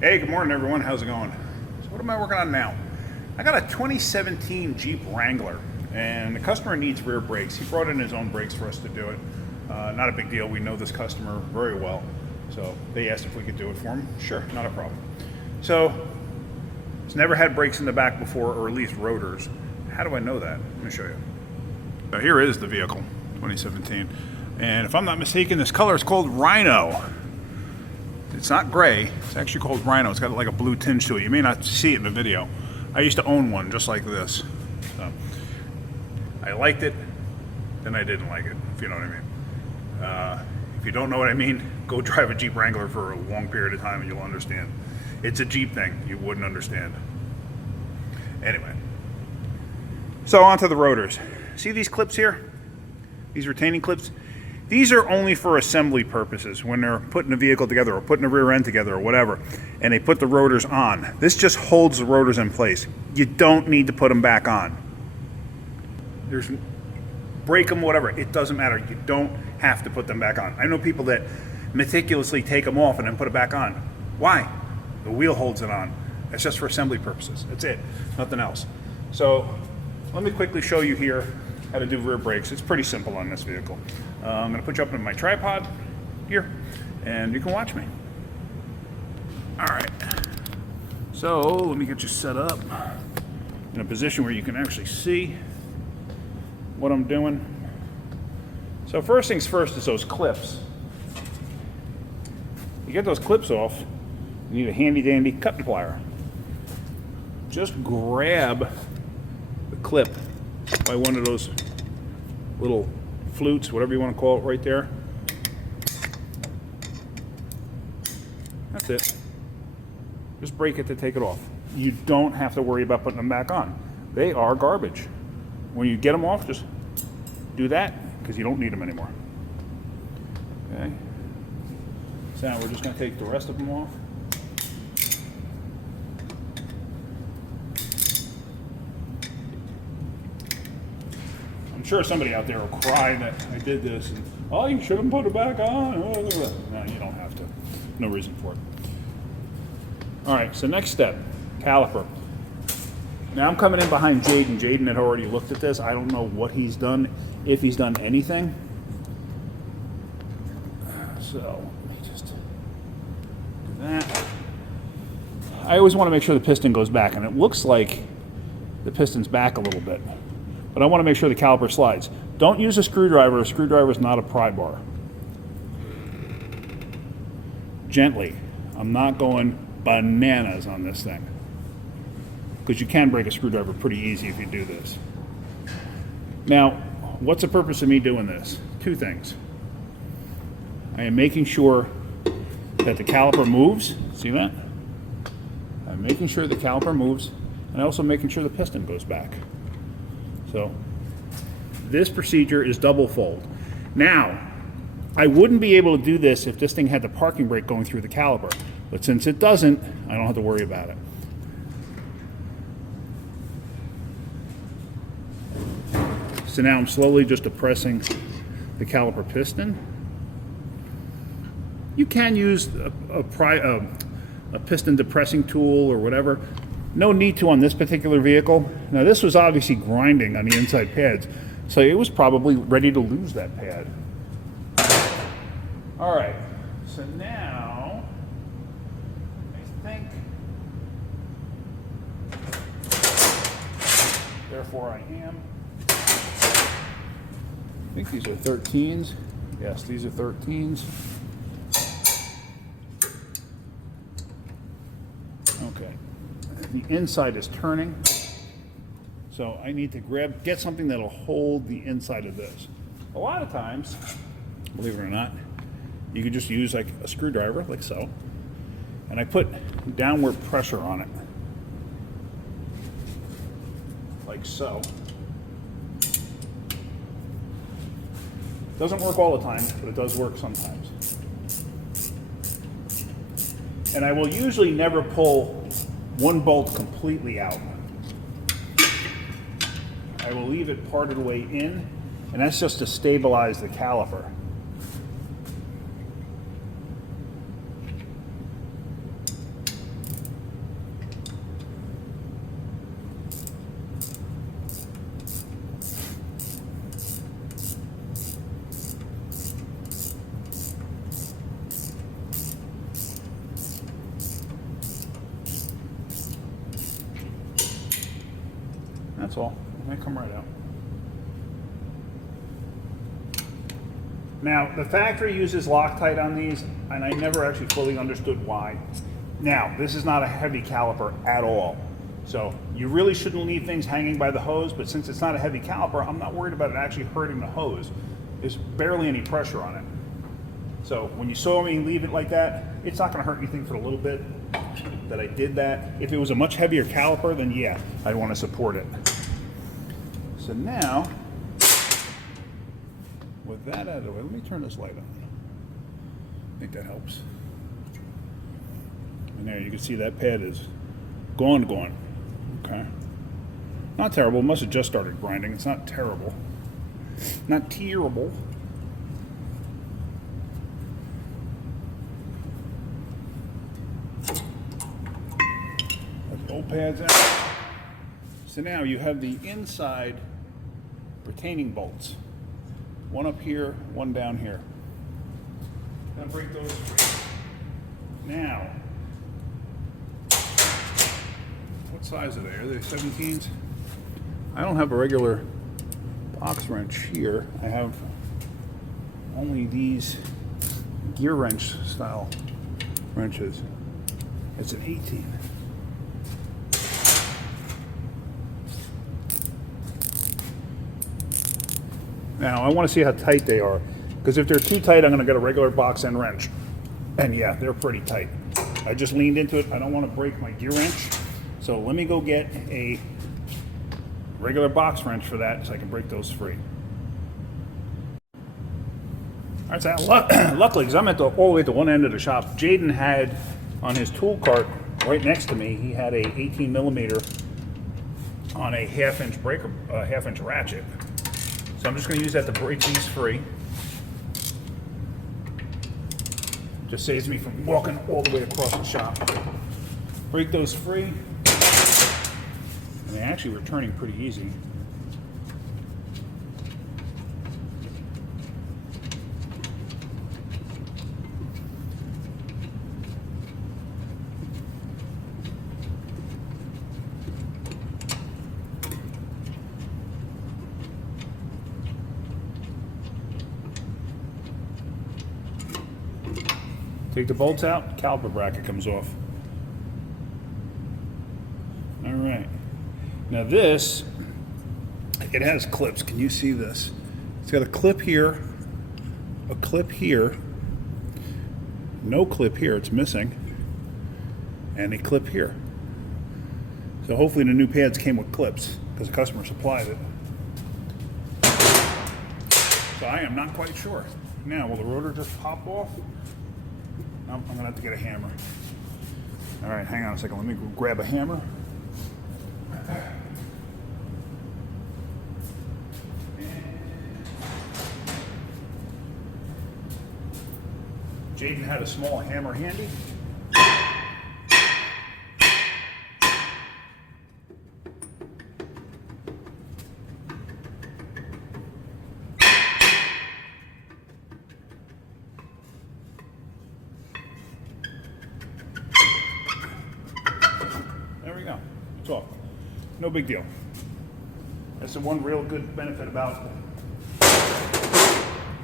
Hey, good morning everyone. How's it going? So what am I working on now? I got a 2017 Jeep Wrangler, and the customer needs rear brakes. He brought in his own brakes for us to do it. Not a big deal. We know this customer very well. So they asked if we could do it for him. Sure, not a problem. So he's never had brakes in the back before, or at least rotors. How do I know that? Let me show you. So here is the vehicle, 2017. And if I'm not mistaken, this color is called Rhino. It's not gray, it's actually called Rhino. It's got like a blue tinge to it. You may not see it in the video. I used to own one just like this. So I liked it, then I didn't like it, if you know what I mean. If you don't know what I mean, go drive a Jeep Wrangler for a long period of time and you'll understand. It's a Jeep thing, you wouldn't understand. Anyway, so onto the rotors. See these clips here? These retaining clips? These are only for assembly purposes when they're putting a vehicle together or putting a rear end together or whatever, and they put the rotors on. This just holds the rotors in place. You don't need to put them back on. Break them, whatever, it doesn't matter. You don't have to put them back on. I know people that meticulously take them off and then put it back on. Why? The wheel holds it on. It's just for assembly purposes. That's it, nothing else. So let me quickly show you here how to do rear brakes. It's pretty simple on this vehicle. I'm going to put you up in my tripod here, and you can watch me. All right. So let me get you set up in a position where you can actually see what I'm doing. So first things first is those clips. You get those clips off, you need a handy dandy cutting plier. Just grab the clip by one of those little flutes, whatever you want to call it, right there. That's it. Just break it to take it off. You don't have to worry about putting them back on. They are garbage. When you get them off, just do that because you don't need them anymore. Okay. So now we're just going to take the rest of them off. I'm sure somebody out there will cry that I did this and, oh, you shouldn't put it back on. No, you don't have to. No reason for it. All right, so next step, caliper. Now I'm coming in behind Jaden. Jaden had already looked at this. I don't know what he's done, if he's done anything. So let me just do that. I always want to make sure the piston goes back, and it looks like the piston's back a little bit. But I want to make sure the caliper slides. Don't use a screwdriver. A screwdriver is not a pry bar. Gently. I'm not going bananas on this thing, because you can break a screwdriver pretty easy if you do this. Now, what's the purpose of me doing this? Two things. I am making sure that the caliper moves. See that? I'm making sure the caliper moves, and also making sure the piston goes back. So this procedure is double fold. Now, I wouldn't be able to do this if this thing had the parking brake going through the caliper, but since it doesn't, I don't have to worry about it. So now I'm slowly just depressing the caliper piston. You can use a piston depressing tool or whatever. No need to on this particular vehicle. Now this was obviously grinding on the inside pads, so it was probably ready to lose that pad. All right, so now I think, therefore I am. I think these are 13s. Yes, these are 13s. Okay. The inside is turning, so I need to get something that'll hold the inside of this. A lot of times, believe it or not, you can just use like a screwdriver, like so, and I put downward pressure on it, like so. Doesn't work all the time, but it does work sometimes. And I will usually never pull one bolt completely out. I will leave it part of the way in, and that's just to stabilize the caliper. That's all. They come right out. Now, the factory uses Loctite on these, and I never actually fully understood why. Now, this is not a heavy caliper at all. So you really shouldn't leave things hanging by the hose, but since it's not a heavy caliper, I'm not worried about it actually hurting the hose. There's barely any pressure on it. So when you saw me leave it like that, it's not gonna hurt anything for a little bit that I did that. If it was a much heavier caliper, then yeah, I'd wanna support it. So now, with that out of the way, let me turn this light on. I think that helps. And there, you can see that pad is gone. Okay. Not terrible. It must have just started grinding. It's not terrible. Not terrible. Let the old pads out. So now you have the inside retaining bolts. One up here, one down here. Gonna break those free. Now, what size are they? Are they 17s? I don't have a regular box wrench here. I have only these gear wrench style wrenches. It's an 18. Now, I want to see how tight they are, because if they're too tight, I'm going to get a regular box end wrench. And yeah, they're pretty tight. I just leaned into it. I don't want to break my gear wrench. So let me go get a regular box wrench for that so I can break those free. All right, so luckily, because I'm all the way at the one end of the shop, Jaden had on his tool cart right next to me, he had a 18 millimeter on a half-inch breaker, half-inch ratchet. So I'm just going to use that to break these free. Just saves me from walking all the way across the shop. Break those free. And they're actually returning pretty easy. Take the bolts out, caliper bracket comes off. All right. Now this, it has clips. Can you see this? It's got a clip here, no clip here, it's missing, and a clip here. So hopefully the new pads came with clips because the customer supplied it. So I am not quite sure. Now, will the rotor just pop off? No, I'm gonna have to get a hammer. All right, hang on a second. Let me grab a hammer. Jaden had a small hammer handy. There we go. It's off. No big deal. That's the one real good benefit about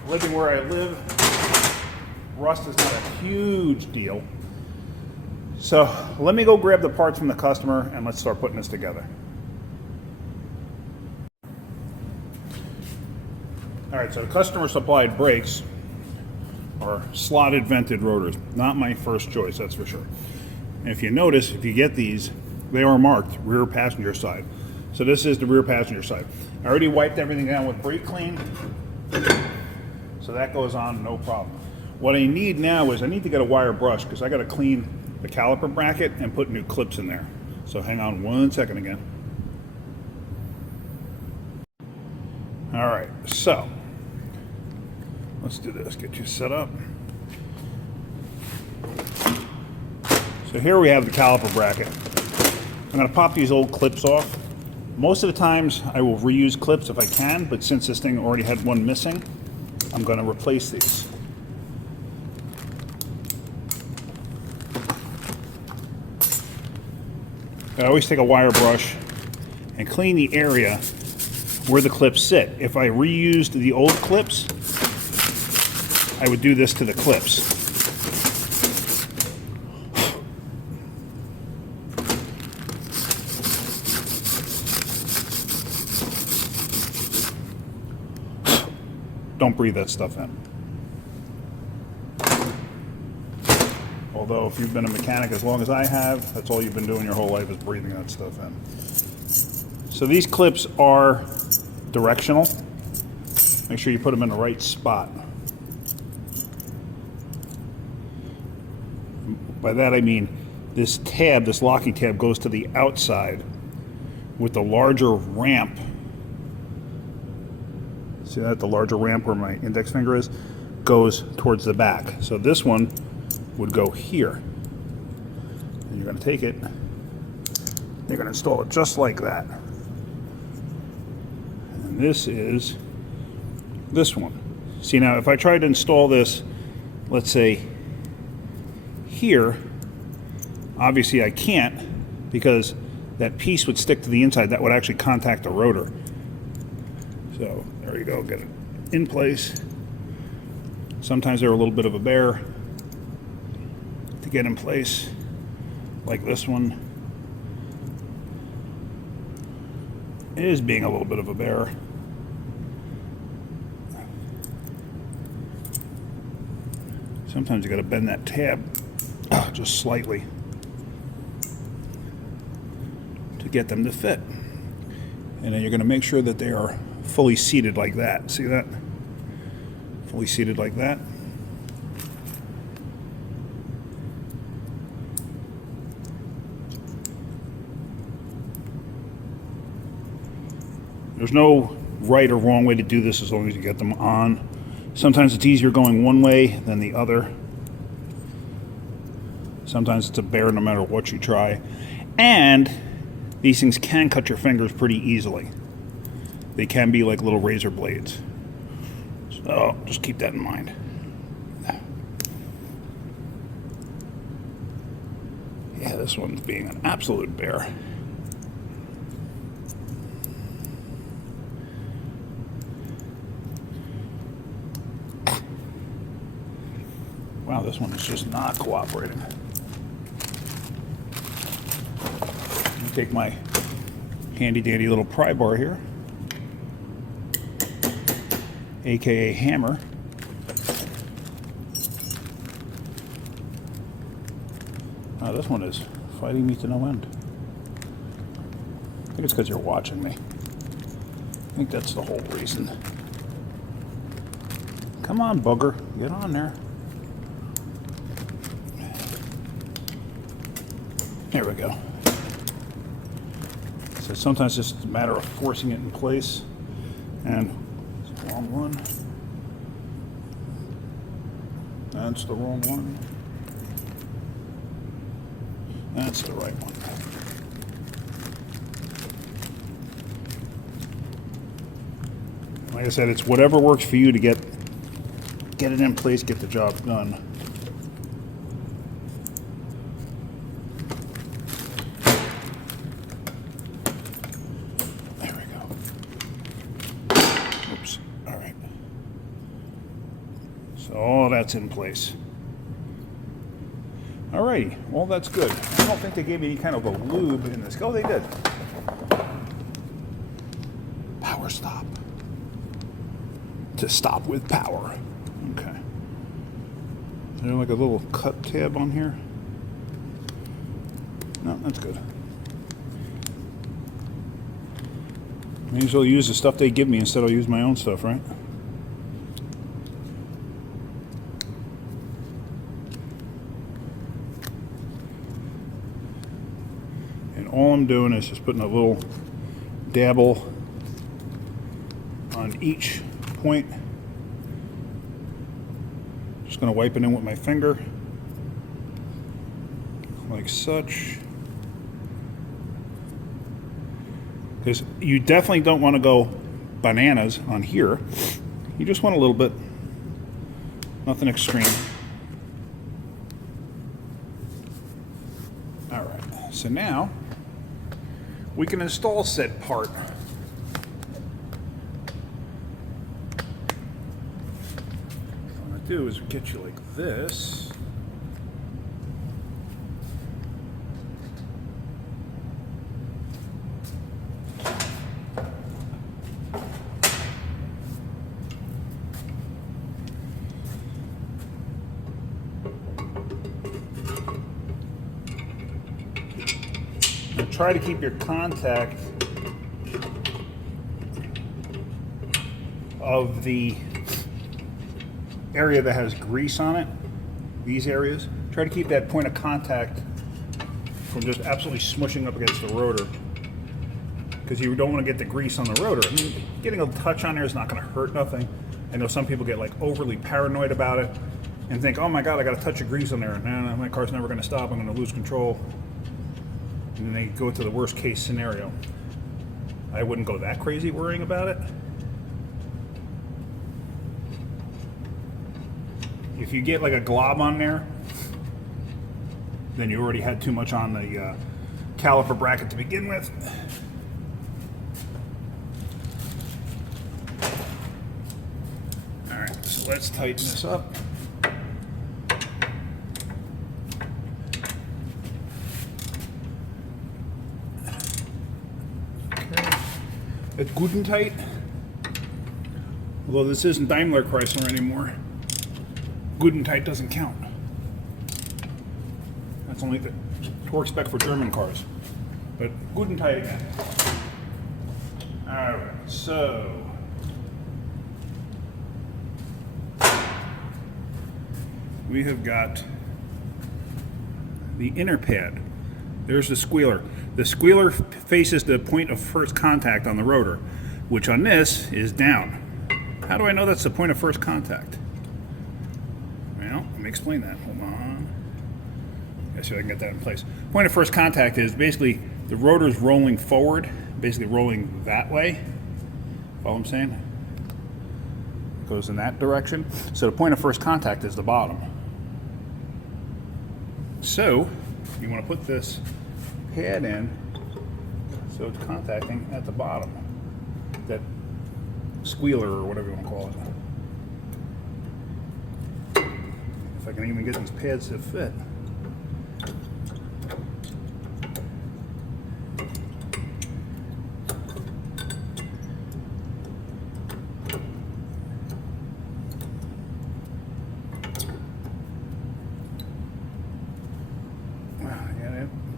living where I live. Rust is not a huge deal. So let me go grab the parts from the customer and let's start putting this together. All right, so the customer supplied brakes are slotted vented rotors. Not my first choice, that's for sure. And if you notice, if you get these, they are marked rear passenger side. So this is the rear passenger side. I already wiped everything down with brake clean, so that goes on no problem. What I need now is I need to get a wire brush because I got to clean the caliper bracket and put new clips in there. So hang on 1 second again. All right, so let's do this. Get you set up. So here we have the caliper bracket. I'm going to pop these old clips off. Most of the times I will reuse clips if I can, but since this thing already had one missing, I'm going to replace these. I always take a wire brush and clean the area where the clips sit. If I reused the old clips, I would do this to the clips. Don't breathe that stuff in. Although if you've been a mechanic as long as I have, that's all you've been doing your whole life is breathing that stuff in. So these clips are directional. Make sure you put them in the right spot. By that I mean this tab, this locking tab, goes to the outside with the larger ramp. See that? The larger ramp where my index finger is goes towards the back. So this one would go here. And you're going to take it, you're going to install it just like that. And this is this one. See, now if I tried to install this, let's say here, obviously I can't, because that piece would stick to the inside. That would actually contact the rotor. So there you go, get it in place. Sometimes they're a little bit of a bear to get in place, like this one is being a little bit of a bear. Sometimes you got to bend that tab just slightly to get them to fit. And then you're going to make sure that they are fully seated like that. See that? Fully seated like that. There's no right or wrong way to do this as long as you get them on. Sometimes it's easier going one way than the other. Sometimes it's a bear no matter what you try. And these things can cut your fingers pretty easily. They can be like little razor blades. So just keep that in mind. Yeah, this one's being an absolute bear. Wow, this one is just not cooperating. Take my handy dandy little pry bar here, aka hammer. Oh, this one is fighting me to no end. I think it's because you're watching me. I think that's the whole reason. Come on, bugger, get on there. There we go. So sometimes it's just a matter of forcing it in place. And it's the wrong one. That's the wrong one. That's the right one. Like I said, it's whatever works for you to get it in place, get the job done. All that's in place. Alrighty, well that's good. I don't think they gave me any kind of a lube in this. Oh, they did. Power stop. To stop with power. Okay. Is there like a little cut tab on here? No, that's good. May as well use the stuff they give me instead of use my own stuff, right? All I'm doing is just putting a little dabble on each point. Just going to wipe it in with my finger, like such. Because you definitely don't want to go bananas on here. You just want a little bit, nothing extreme. All right, so now we can install said part. What I'm going to do is get you like this. Try to keep your contact of the area that has grease on it, these areas. Try to keep that point of contact from just absolutely smushing up against the rotor, because you don't want to get the grease on the rotor. I mean, getting a touch on there is not going to hurt nothing. I know some people get like overly paranoid about it and think, oh my god, I got a touch of grease on there. No, my car's never going to stop. I'm going to lose control. And they go to the worst case scenario. I wouldn't go that crazy worrying about it. If you get like a glob on there, then you already had too much on the caliper bracket to begin with. All right, so let's tighten this up. It's good and tight. Although this isn't Daimler Chrysler anymore, good and tight doesn't count. That's only the torque spec for German cars. But good and tight again. Alright, so we have got the inner pad. There's the squealer. The squealer faces the point of first contact on the rotor, which on this is down. How do I know that's the point of first contact? Well, let me explain that. Hold on. Let's see if I can get that in place. Point of first contact is basically the rotor's rolling forward, basically rolling that way. Follow what I'm saying? It goes in that direction. So the point of first contact is the bottom. So you want to put this pad in so it's contacting at the bottom, that squealer or whatever you want to call it. If I can even get these pads to fit.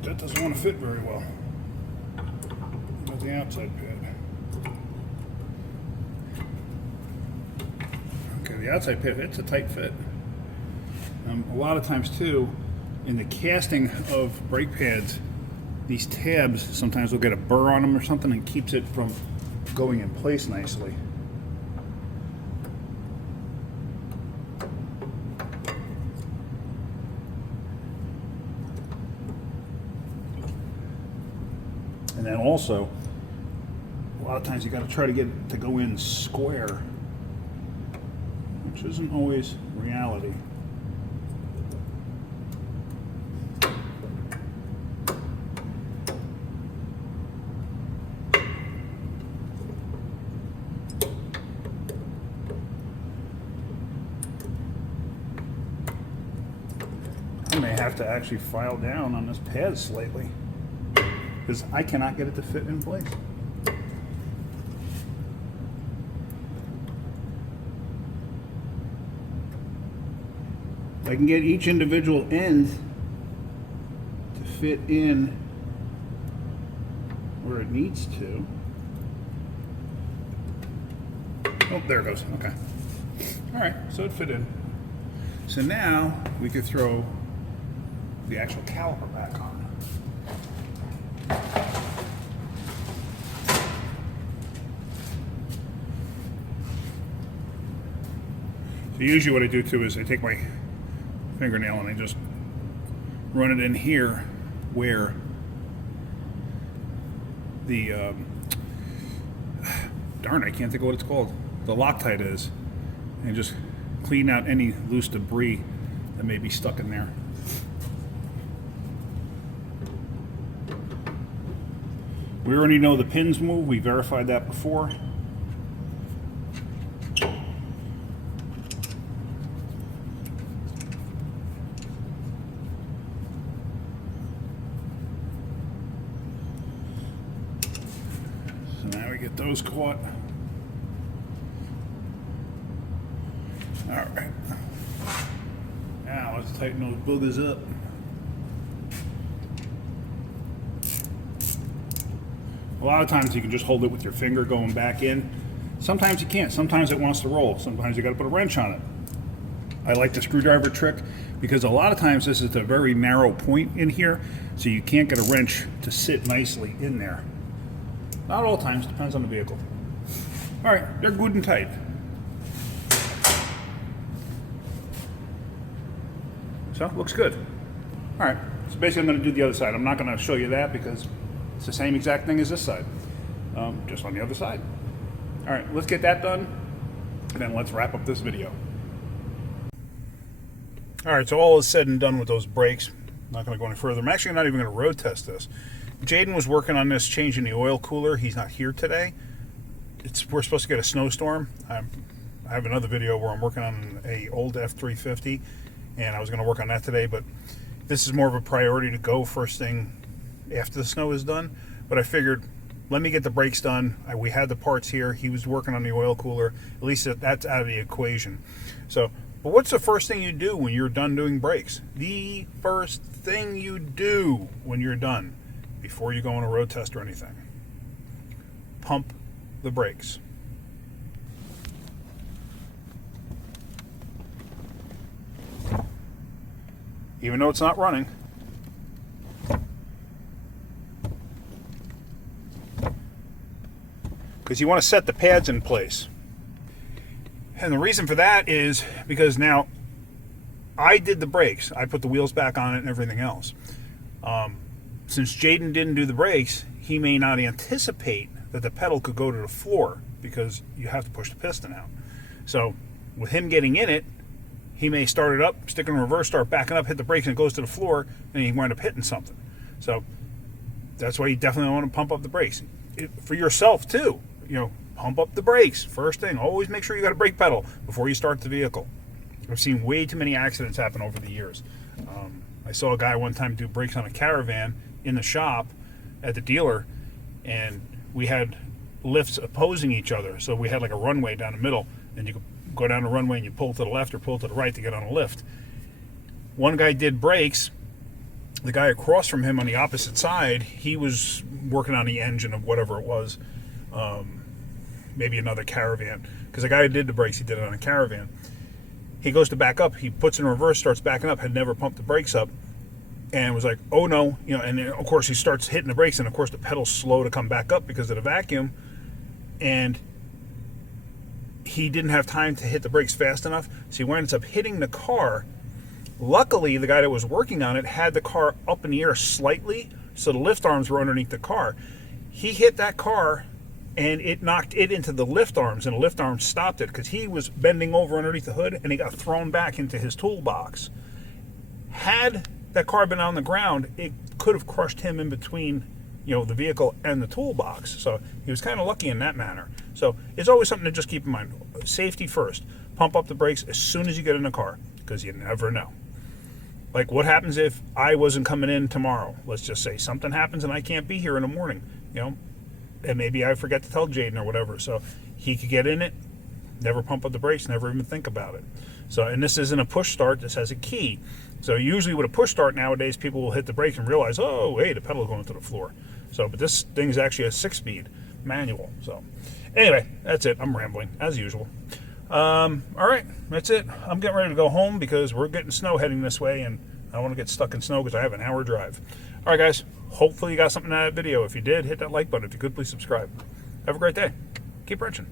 That doesn't want to fit very well. About the outside pad. Okay, the outside pad, it's a tight fit. A lot of times too, in the casting of brake pads, these tabs sometimes will get a burr on them or something and keeps it from going in place nicely. And then also, a lot of times you got to try to get it to go in square, which isn't always reality. I may have to actually file down on this pad slightly, because I cannot get it to fit in place. I can get each individual end to fit in where it needs to. Oh, there it goes. Okay. All right, so it fit in. So now we could throw the actual caliper back on. So usually what I do too is I take my fingernail and I just run it in here where the darn, I can't think of what it's called, the Loctite is, and just clean out any loose debris that may be stuck in there. We already know the pins move. We verified that before. So now we get those caught. All right. Now let's tighten those boogers up. A lot of times you can just hold it with your finger going back in. Sometimes you can't. Sometimes it wants to roll. Sometimes you got to put a wrench on it. I like the screwdriver trick because a lot of times this is a very narrow point in here, so you can't get a wrench to sit nicely in there. Not all times, depends on the vehicle. All right, they're good and tight. So, looks good. All right, so basically I'm going to do the other side. I'm not going to show you that because it's the same exact thing as this side, just on the other side. All right, let's get that done, and then let's wrap up this video. All right, so all is said and done with those brakes. I'm not going to go any further. I'm actually not even going to road test this. Jaden was working on this, changing the oil cooler. He's not here today. We're supposed to get a snowstorm. I have another video where I'm working on a old F-350, and I was going to work on that today, but this is more of a priority to go first thing after the snow is done. But I figured, let me get the brakes done. We had the parts here. He was working on the oil cooler. At least that's out of the equation. So, but what's the first thing you do when you're done doing brakes? The first thing you do when you're done, before you go on a road test or anything, pump the brakes. Even though it's not running. Because you want to set the pads in place. And the reason for that is because now I did the brakes. I put the wheels back on it and everything else. Since Jaden didn't do the brakes, he may not anticipate that the pedal could go to the floor because you have to push the piston out. So with him getting in it, he may start it up, stick it in reverse, start backing up, hit the brakes, and it goes to the floor, and he wind up hitting something. So that's why you definitely want to pump up the brakes. For yourself, too, pump up the brakes. First thing, always make sure you got a brake pedal before you start the vehicle. I've seen way too many accidents happen over the years. I saw a guy one time do brakes on a Caravan in the shop at the dealer, and we had lifts opposing each other. So we had like a runway down the middle, and you could go down the runway and you pull to the left or pull to the right to get on a lift. One guy did brakes. The guy across from him on the opposite side, he was working on the engine of whatever it was, maybe another Caravan. Because the guy who did the brakes, he did it on a Caravan. He goes to back up, he puts it in reverse, starts backing up, had never pumped the brakes up, and was like, oh no, and then of course he starts hitting the brakes, and of course the pedal's slow to come back up because of the vacuum, and he didn't have time to hit the brakes fast enough, so he winds up hitting the car. Luckily, the guy that was working on it had the car up in the air slightly, so the lift arms were underneath the car. He hit that car, and it knocked it into the lift arms, and the lift arms stopped it because he was bending over underneath the hood, and he got thrown back into his toolbox. Had that car been on the ground, it could have crushed him in between, the vehicle and the toolbox. So he was kind of lucky in that manner. So it's always something to just keep in mind. Safety first. Pump up the brakes as soon as you get in the car, because you never know. Like, what happens if I wasn't coming in tomorrow? Let's just say something happens and I can't be here in the morning, and maybe I forget to tell Jaden or whatever. So he could get in it, never pump up the brakes, never even think about it. So, and this isn't a push start, this has a key. So usually with a push start nowadays, people will hit the brakes and realize, oh, hey, the pedal is going to the floor. So, but this thing is actually a 6-speed manual. So anyway, that's it. I'm rambling as usual. All right, that's it. I'm getting ready to go home because we're getting snow heading this way, and I don't want to get stuck in snow because I have an hour drive. All right, guys, hopefully you got something out of that video. If you did, hit that like button. If you could, please subscribe. Have a great day. Keep wrenching.